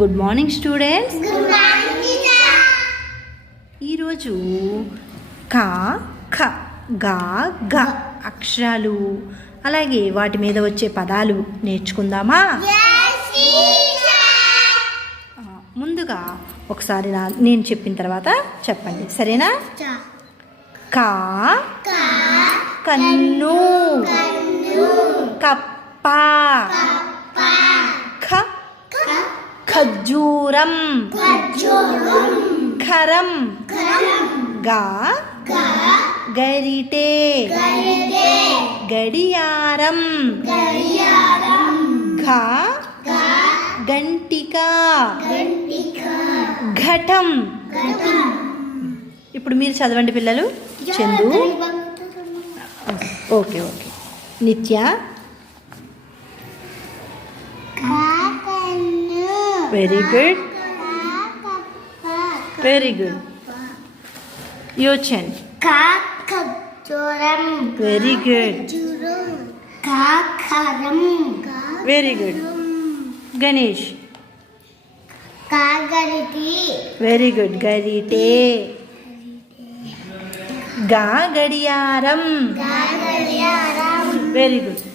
Good morning students. Good morning teacher. ఈరోజు క ఖ గా గ అక్షరాలు అలాగే వాటి మీద వచ్చే పదాలు నేర్చుకుందామా? yes teacher. ముందుగా ఒకసారి నేను చెప్పిన తర్వాత చెప్పండి, సరేనా? కా కన్ను, కప్ప, ఖ ఖర్జూరం, ఖరం, గా గరిటె, గడియారం, ఘ గంటిక, ఘటం. ఇప్పుడు మీరు చదవండి పిల్లలు. Chandu, okay okay. Nitya, very good, very good. Yochan, very good, very good. Ganesh, very good, గరిటే. గా గడియారం, వెరీ గుడ్.